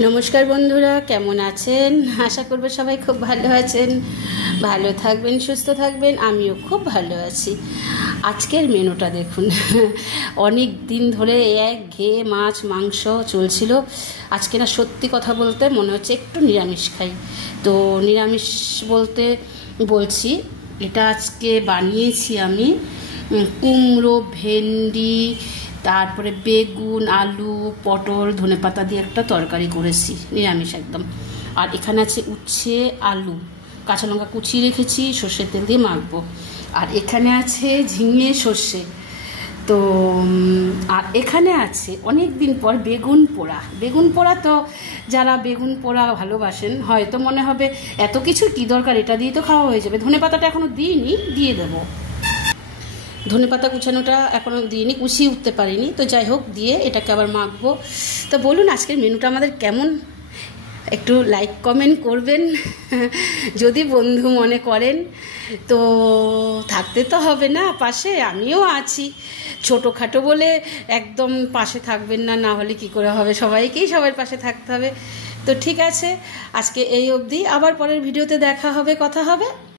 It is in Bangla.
নমস্কার বন্ধুরা, কেমন আছেন? আশা করব সবাই খুব ভালো আছেন, ভালো থাকবেন, সুস্থ থাকবেন। আমিও খুব ভালো আছি। আজকের মেনুটা দেখুন। অনেক দিন ধরে একঘেয়ে মাছ মাংস চলছিল। আজকে না সত্যি কথা বলতে মনে হচ্ছে একটু নিরামিষ খাই। তো নিরামিষ বলতে বলছি, এটা আজকে বানিয়েছি আমি কুমড়ো, ভেন্ডি, তারপরে বেগুন, আলু, পটল, ধনেপাতা দিয়ে একটা তরকারি করেছি, নিরামিষ একদম। আর এখানে আছে উচ্ছে, আলু, কাঁচা লঙ্কা কুচিয়ে রেখেছি, সর্ষের তেল দিয়ে মাখবো। আর এখানে আছে ঝিঙে সর্ষে। তো আর এখানে আছে অনেক দিন পর বেগুন পোড়া। বেগুন পোড়া তো যারা বেগুন পোড়া ভালোবাসেন হয়তো মনে হবে এত কিছু কী দরকার, এটা দিয়ে তো খাওয়া হয়ে যাবে। ধনেপাতাটা এখনও দিইনি, দিয়ে দেবো। ধনেপাতা কুচানোটা এখনও দিইনি, কুচিয়ে উঠতে পারিনি। তো যাই হোক, দিয়ে এটাকে আবার মাখবো। তো বলুন আজকের মেনুটা আমাদের কেমন, একটু লাইক কমেন্ট করবেন যদি বন্ধু মনে করেন। তো থাকতে তো হবে না পাশে, আমিও আছি। ছোটোখাটো বলে একদম পাশে থাকবেন না, না হলে কী করে হবে, সবাইকেই সবার পাশে থাকতে হবে। তো ঠিক আছে, আজকে এই অবধি, আবার পরের ভিডিওতে দেখা হবে, কথা হবে।